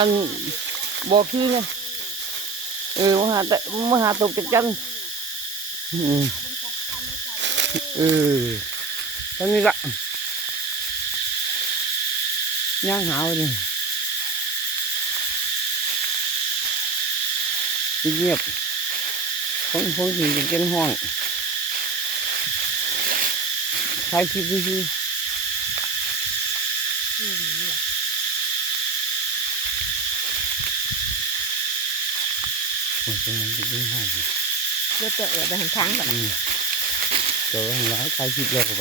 อันบอกคือไงเออมหาแต่มหาตกจักจันเออตอนนี้ละย่างหาวเลยเงียบคงคงถึงจะเกินห้องถ่ายคลิปดูสิ อืมเนี่ยโอ้ยตรงนั้นจะเกินห้องเลือดเตอะไปหันทางแบบ อืมเดี๋ยวให้ร้ายถ่ายคลิปแล้วก็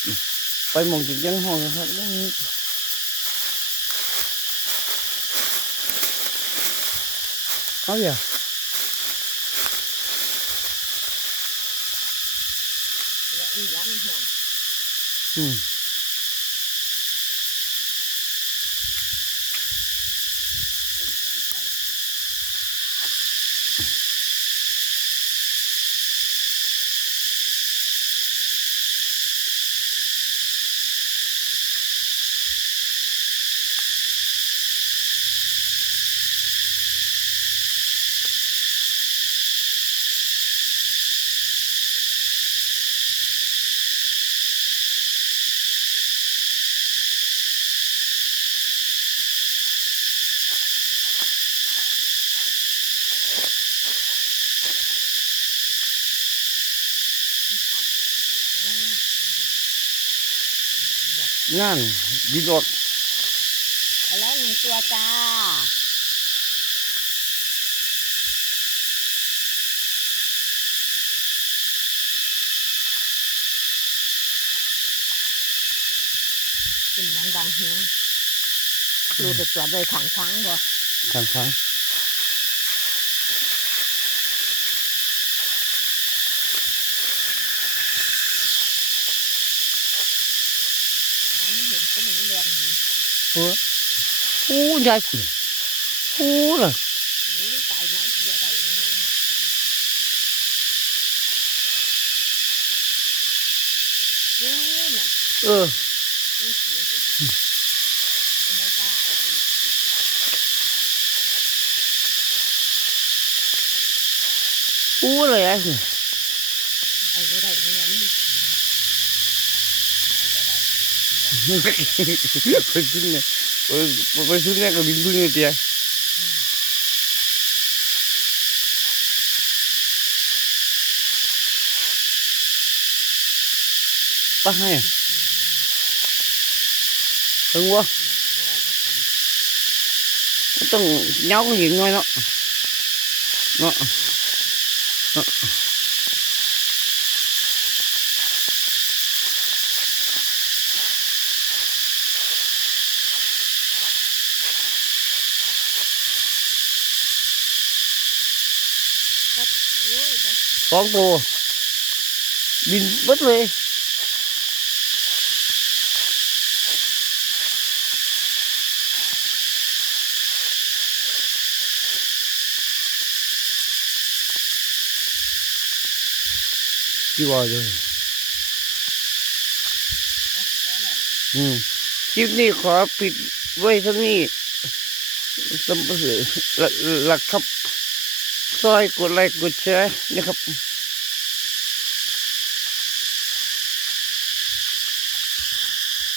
ไปนี้ว่าถึงโถ่บ้านน้องไม่ดีเด็กใช่ยังมีข่าวอยู่บนหงจุดยังห้องครับเรื่องนี้เอาอย่าและอียันห่วงอืม นั่นดินอดเอาแล้วหนึ่งตัวจ้ากินดังดังๆเฮียดูไปตรวจเลยถังช้างบ่ทางซ้าย ไม่เห็นก็มันเรียนนี่ โอ้โอ้ยายคุณโอ้ล่ะนี่ตายใหม่ที่อะไรอย่างเงี้ยเออนี่คือสิไม่ได้นี่คือโอ้เลยยายคุณเอาไว้ได้นี่นี่เอาไว้ได้ ไปขึ้นเนี่ยไปไปขึ้นเนี่ยก็บินขึ้นเนี่ยเตี้ย อืม ปะให้ถึงวะ บัวก็ถึง มันต้องเหงาก็หินหน่อยเนาะเนาะเนาะ สองตัวบินบดเลยที่ว่าเลยอืมคลิปนี้ขอปิดไว้เท่านี้สำหรับหลักครับ ซอยกดไลค์กดแชร์นะครับ